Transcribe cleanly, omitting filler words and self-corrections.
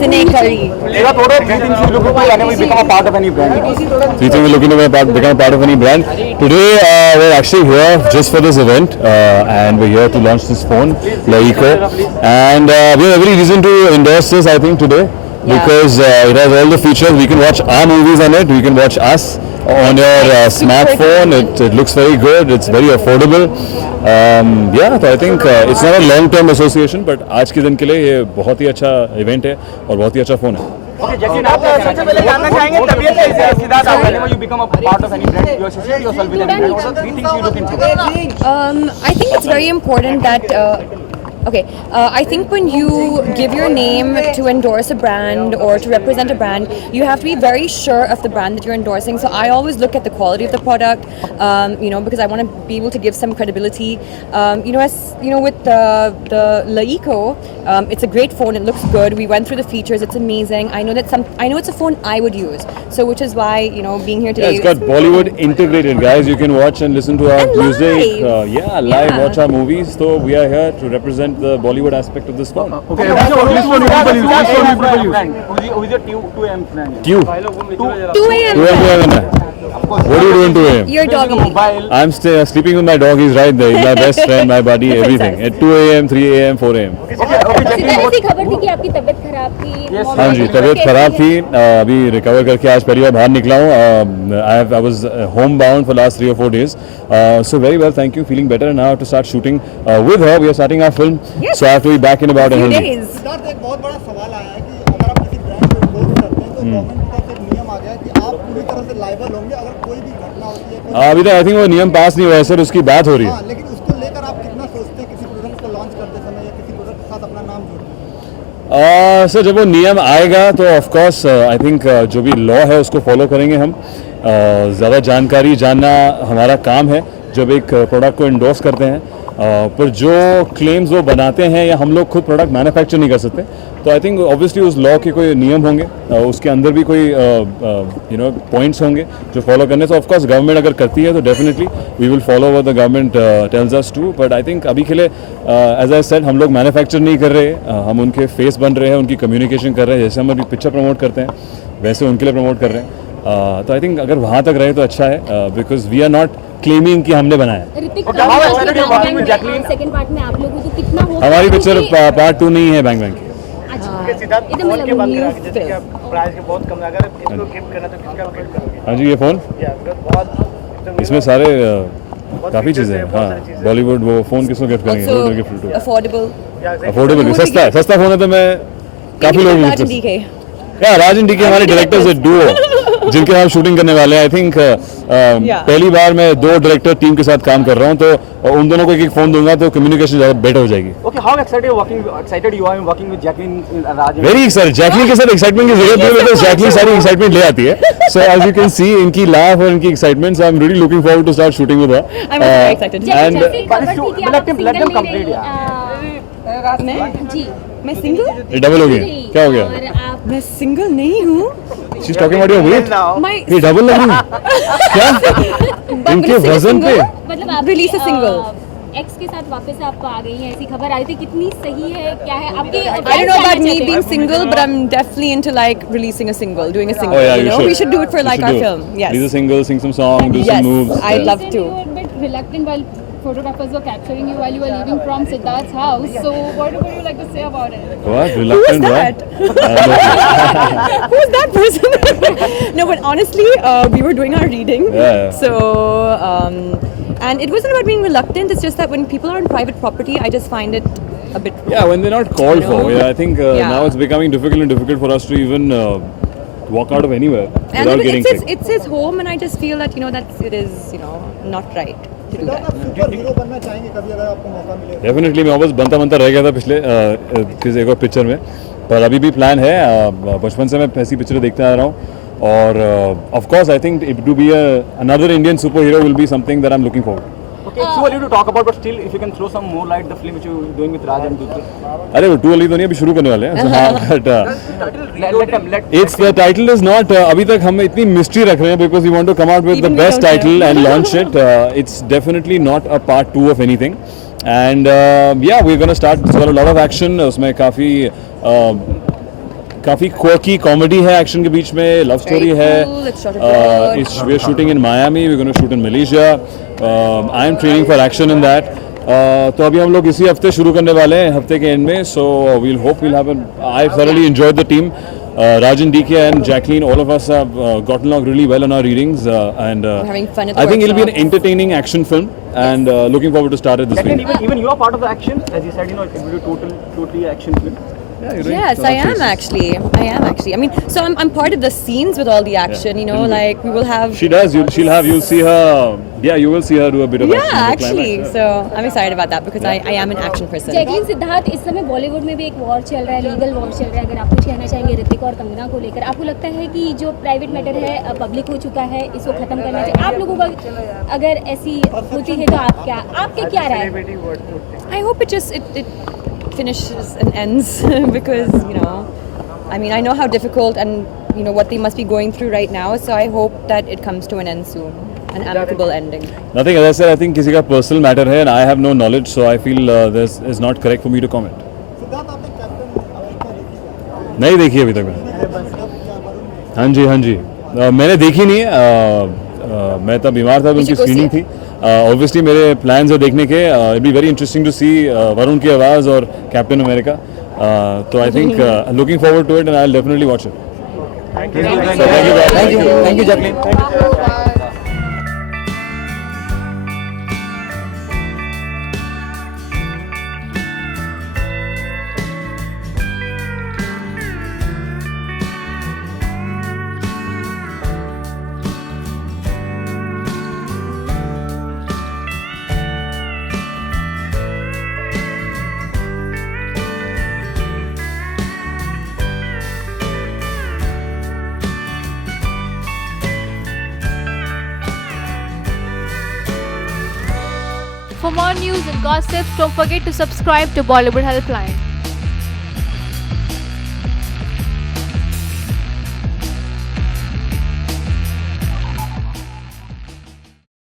Cine curry. Three things you look into whenever you become a part of any brand. Three things we're looking to become a part of any brand. Today, we're actually here just for this event, and we're here to launch this phone, Laiko, and we have every reason to endorse this. I think today. Yeah. Because it has all the features. We can watch our movies on it. We can watch us on your smartphone. It looks very good. It's very affordable. Yeah, so I think it's not a long-term association, but आज के दिन के लिए ये बहुत ही अच्छा event है और बहुत ही अच्छा फ़ोन है. Okay, Jacqueline, आप सबसे पहले जानना चाहेंगे तबीयत कैसे है सिद्धार्थ आप whenever you become a part of any brand, you associate yourself with any brand. What are the three things you look into? I think it's very important that. I think when you give your name to endorse a brand or to represent a brand, you have to be very sure of the brand that you're endorsing. So I always look at the quality of the product, because I want to be able to give some credibility. With the Laiko, it's a great phone. It looks good. We went through the features. It's amazing. I know it's a phone I would use. So which is why being here today. Yeah, it's got Bollywood integrated, guys. You can watch and listen to our And music. live. Live. Yeah. Watch our movies. So we are here to represent the Bollywood aspect of this phone. Okay, which phone you people use? Who is your 2 AM friend? Q. 2 a.m. 2 a.m. What are you doing to him? Your doggy. Mobile. I'm sleeping with my dog. He's right there. He's my best friend, my buddy, everything. At 2 a.m., 3 a.m., 4 a.m. Okay, Jacqueline, ऐसी खबर थी कि आपकी तबीयत खराब थी. हाँ जी, तबीयत खराब थी. अभी रिकवर करके आज पहली बार बाहर निकला हूँ. I was homebound for last 3 or 4 days. So very well, thank you. Feeling better now. I have to start shooting with her. We are starting our film. Yes. So I have to be back in about a few healthy. days. Siddharth एक बहुत बड़ा सवाल आया है कि अगर आप किसी ब्रांड को इंडोर्स करते हैं तो गवर्नमेंट की तरफ से एक नियम आ गया है कि आप पूरी तरह से लायबल होंगे अगर कोई भी घटना होती है अभी तक आई थिंक वो नियम पास नहीं हुआ है सर. उसकी बात हो रही है. हाँ, लेकिन उसको लेकर आप कितना सोचते हैं किसी प्रोडक्ट को लॉन्च करते समय या किसी प्रोडक्ट के साथ अपना नाम जोड़ते हैं? सर जब वो नियम आएगा तो ऑफ कोर्स आई थिंक जो भी लॉ है उसको फॉलो करेंगे हम. ज़्यादा जानकारी जानना हमारा काम है जब एक प्रोडक्ट को इंडोर्स करते हैं. पर जो क्लेम्स वो बनाते हैं या हम लोग खुद प्रोडक्ट मैन्युफैक्चर नहीं कर सकते. तो आई थिंक ऑब्वियसली उस लॉ के कोई नियम होंगे, उसके अंदर भी कोई पॉइंट्स होंगे जो फॉलो करने. से ऑफ कोर्स गवर्नमेंट अगर करती है तो definitely we will follow what the government tells us to. But I think अभी के लिए एज आई सेड हम लोग मैन्युफैक्चर नहीं कर रहे. हम उनके फेस बन रहे हैं, उनकी कम्युनिकेशन कर रहे हैं. जैसे हम अभी पिक्चर प्रमोट करते हैं वैसे उनके लिए प्रमोट कर रहे हैं. तो आई थिंक अगर वहाँ तक रहे तो अच्छा है, because we are not claiming कि हमने बनाया. Hrithik Okay, how excited you are working with Jacqueline? Second part में आप लोगों को कितना हो हमारी पिक्चर पार्ट 2 नहीं है बैंग बैंग की. एकदम मतलब न्यू प्राइस के बहुत कम अगर इसको गिफ्ट करना तो किसका गिफ्ट करोगे? हाँ जी, ये फ़ोन बहुत इसमें सारे काफ़ी चीज़ें हैं. हाँ, बॉलीवुड वो फ़ोन किसको गिफ्ट करेंगे? Also gift affordable. अफोर्डेबल, सस्ता फ़ोन है तो मैं काफ़ी लोग Raj and DK. Rajan D के हमारे डायरेक्टर्स है डुओ जिनके साथ शूटिंग करने वाले हैं. आई थिंक पहली बार मैं 2 डायरेक्टर टीम के साथ काम कर रहा हूँ, तो उन दोनों को एक फ़ोन दूंगा तो कम्युनिकेशन ज़्यादा बेटर हो जाएगी. Okay, how excited you are working with Jacqueline, Raj? Very excited. Jacqueline के साथ एक्साइटमेंट की जरूरत नहीं है बिकॉज जैकलिन सारी एक्साइटमेंट ले आती है. So as you can see इनकी लाफ और इनकी excitement, I am really looking forward to start shooting with her. I'm also very excited. And let them complete, जी मैं सिंगल? डबल हो गया. क्या हो गया? और आप मैं सिंगल नहीं हूँ. She is talking about your weight. My ये डबल लगी क्या इनके वजन पे? मतलब आप Release a single. एक्स के साथ वापस आप आ गई हैं, ऐसी खबर आई थी. कितनी सही है, क्या है आपके? I don't know about me being single, but I'm definitely into like releasing a single, doing a single. Oh yeah, you you know, should. we should do it for You like should our do it. film. Yes. Release a single, sing some song, do Yes, some moves. I'd love to. You were a bit reluctant while photographers were capturing you while you were leaving from Siddharth's house. So what would you like to say about it? What? Who is Reluctant, that? what? Who's that person? No, but honestly, we were doing our reading. Yeah. So, and it wasn't about being reluctant. It's just that when people are on private property, I just find it a bit. Yeah, when they're not called You know? for. Yeah, I think Yeah. now it's becoming difficult for us to even walk out of anywhere And without getting sick. it's his home, and I just feel that that it is not right to do that. आप super hero बनना चाहेंगे कभी अगर आपको मौका मिले? Definitely मैं वापस बनता रह गया था पिछले किसी एक और पिक्चर में, पर अभी भी प्लान है. बचपन से मैं ऐसी पिक्चर देखते आ रहा हूँ और of course I think it to be another Indian super hero will be something that I am looking forward. Okay, it's too early to talk about, but still, if you can throw some more light the film which you're doing with Raj and Dutta. अरे वो too early तो नहीं, अभी शुरू करने वाले हैं. हाँ, but it's the title is not. अभी तक हम इतनी मिस्ट्री रख रहे हैं because we want to come out with the Even we best don't title know. And launch it. It's definitely not a part 2 of anything. And yeah we are gonna start. It's got a lot of action. उसमें काफ़ी काफ़ी quirky comedy है action के बीच में, love story है. cool, it's shot abroad. We are shooting in Miami, we're going to shoot in Malaysia. I am training for action in that. तो अभी हम लोग इसी हफ्ते शुरू करने वाले हैं, हफ्ते के एंड में. So we'll have I thoroughly enjoyed the team. Rajan, DK and Jacqueline, all of us have gotten along really well on our readings, and having fun at the I think it'll be an workshops. entertaining action film, and looking forward to start it this Jacqueline, week. even you are part of the action, as you said, it will be totally action film. Yes, I am actually. I mean, so I'm part of the scenes with all the action. Like we will have. She does. You'll see her. Yeah, you will see her do a bit of Yeah, action in the actually. climax. So I'm excited about that because I am an action person. Jacqueline Siddharth, इस समय बॉलीवुड में भी एक war चल रहा है, legal war चल रहा है. अगर आप कुछ कहना चाहेंगे ऋतिक और कंगना को लेकर, आपको लगता है कि जो प्राइवेट मैटर है पब्लिक हो चुका है, इसको खत्म करना चाहिए? आप लोगों का अगर ऐसी होती है तो आपके क्या राय है? I hope it finishes and ends because I mean I know how difficult and what they must be going through right now. So I hope that it comes to an end soon, an amicable ending. Nothing, as I said, I think किसी का personal matter है, and I have no knowledge, so I feel this is not correct for me to comment. Siddharth आपने captain America देखी है? नहीं देखी अभी तक मैंने. हाँ जी. मैंने देखी नहीं है. मैं तब बीमार था तो उनकी should go see स्क्रीनिंग थी. ऑब्वियसली मेरे प्लान्स है देखने के. It be very interesting to see Varun की आवाज़ और कैप्टन अमेरिका. तो I think looking forward to it and I will definitely watch it. Thank you, Jacqueline. For more news and gossips, don't forget to subscribe to Bollywood Helpline.